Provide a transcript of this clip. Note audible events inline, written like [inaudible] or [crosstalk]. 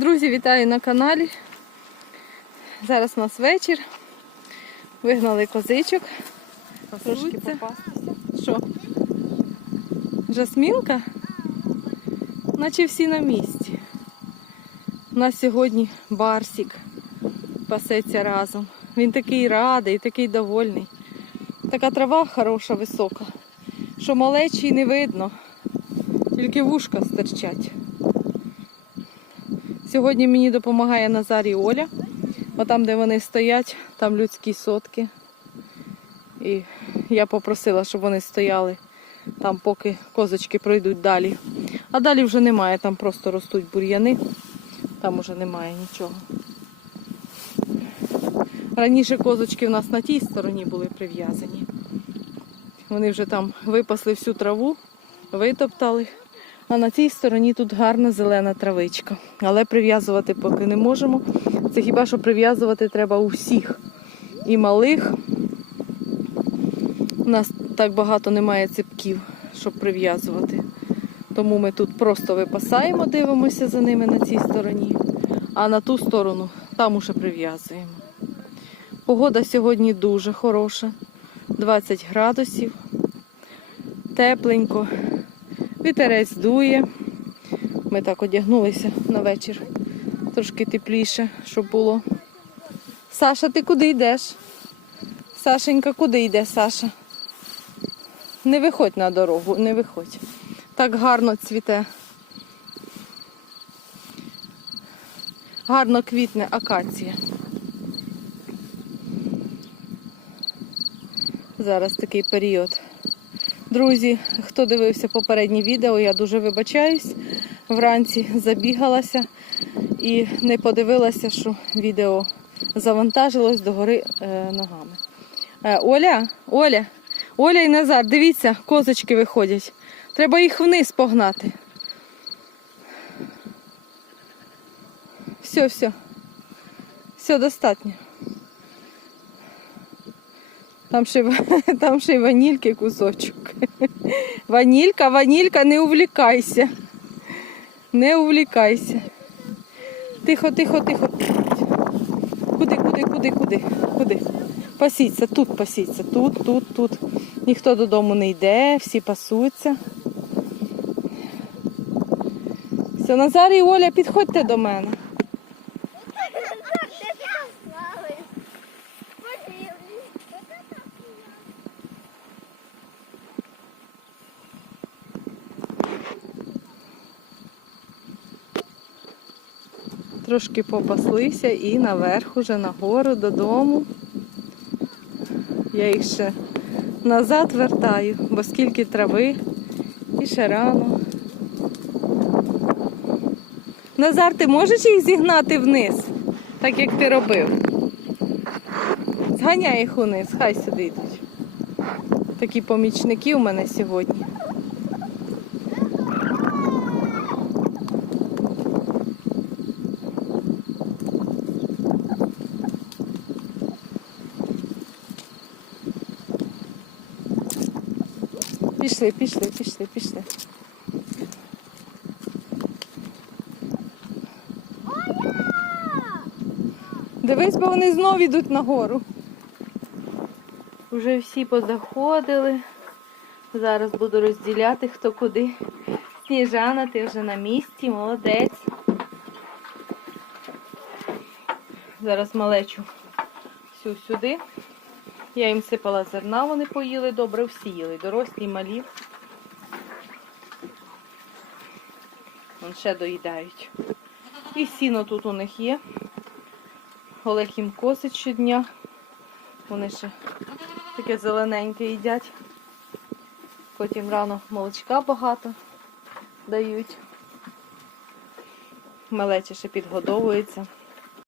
Друзі, вітаю на каналі. Зараз у нас вечір. Вигнали козичок. Трошки попастися. Що? Жасмінка? Наче всі на місці. У нас сьогодні Барсік пасеться разом. Він такий радий, такий довольний. Така трава хороша, висока, що малечі не видно, тільки вушка стирчать. Сьогодні мені допомагає Назар і Оля. Отам, де вони стоять, там людські сотки. І я попросила, щоб вони стояли там, поки козочки пройдуть далі. А далі вже немає, там просто ростуть бур'яни, там уже немає нічого. Раніше козочки в нас на тій стороні були прив'язані. Вони вже там випасли всю траву, витоптали. А на цій стороні тут гарна зелена травичка. Але прив'язувати поки не можемо. Це хіба що прив'язувати треба усіх. І малих. У нас так багато немає ципків, щоб прив'язувати. Тому ми тут просто випасаємо, дивимося за ними на цій стороні. А на ту сторону там уже прив'язуємо. Погода сьогодні дуже хороша. 20 градусів. Тепленько. Вітерець дує. Ми так одягнулися на вечір. Трошки тепліше, щоб було. Саша, ти куди йдеш? Сашенька, куди йде, Саша? Не виходь на дорогу, не виходь. Так гарно цвіте. Гарно квітне акація. Зараз такий період. Друзі, хто дивився попереднє відео, я дуже вибачаюсь. Вранці забігалася і не подивилася, що відео завантажилось догори е, ногами. Е, Оля, Оля, Оля і Назар, дивіться, козочки виходять. Треба їх вниз погнати. Все, все. Все достатньо. Там ще, [laughs] там ще й ванільки кусочок. Ванілька, ванілька, не увлікайся. Не увлікайся. Тихо, тихо, тихо. Куди, куди, куди, куди? Куди? Пасіться, тут пасіться, тут, тут, тут. Ніхто додому не йде, всі пасуться. Все, Назар і Оля, підходьте до мене. Трошки попаслися і наверх уже нагору додому. Я їх ще назад вертаю, бо скільки трави і ще рано. Назар, ти можеш їх зігнати вниз, так як ти робив? Зганяй їх униз, хай сюди йдуть. Такі помічники у мене сьогодні. Пішли, пішли, пішли, пішли. Дивись, бо вони знов йдуть нагору. Уже всі позаходили. Зараз буду розділяти хто куди. Сніжана, ти вже на місці, молодець. Зараз малечу всю сюди. Я їм сипала зерна, вони поїли добре, всі їли, дорослі, малі. Вон ще доїдають. І сіно тут у них є. Олег їм косить щодня. Вони ще таке зелененьке їдять. Потім рано молочка багато дають. Малеча ще підгодовується.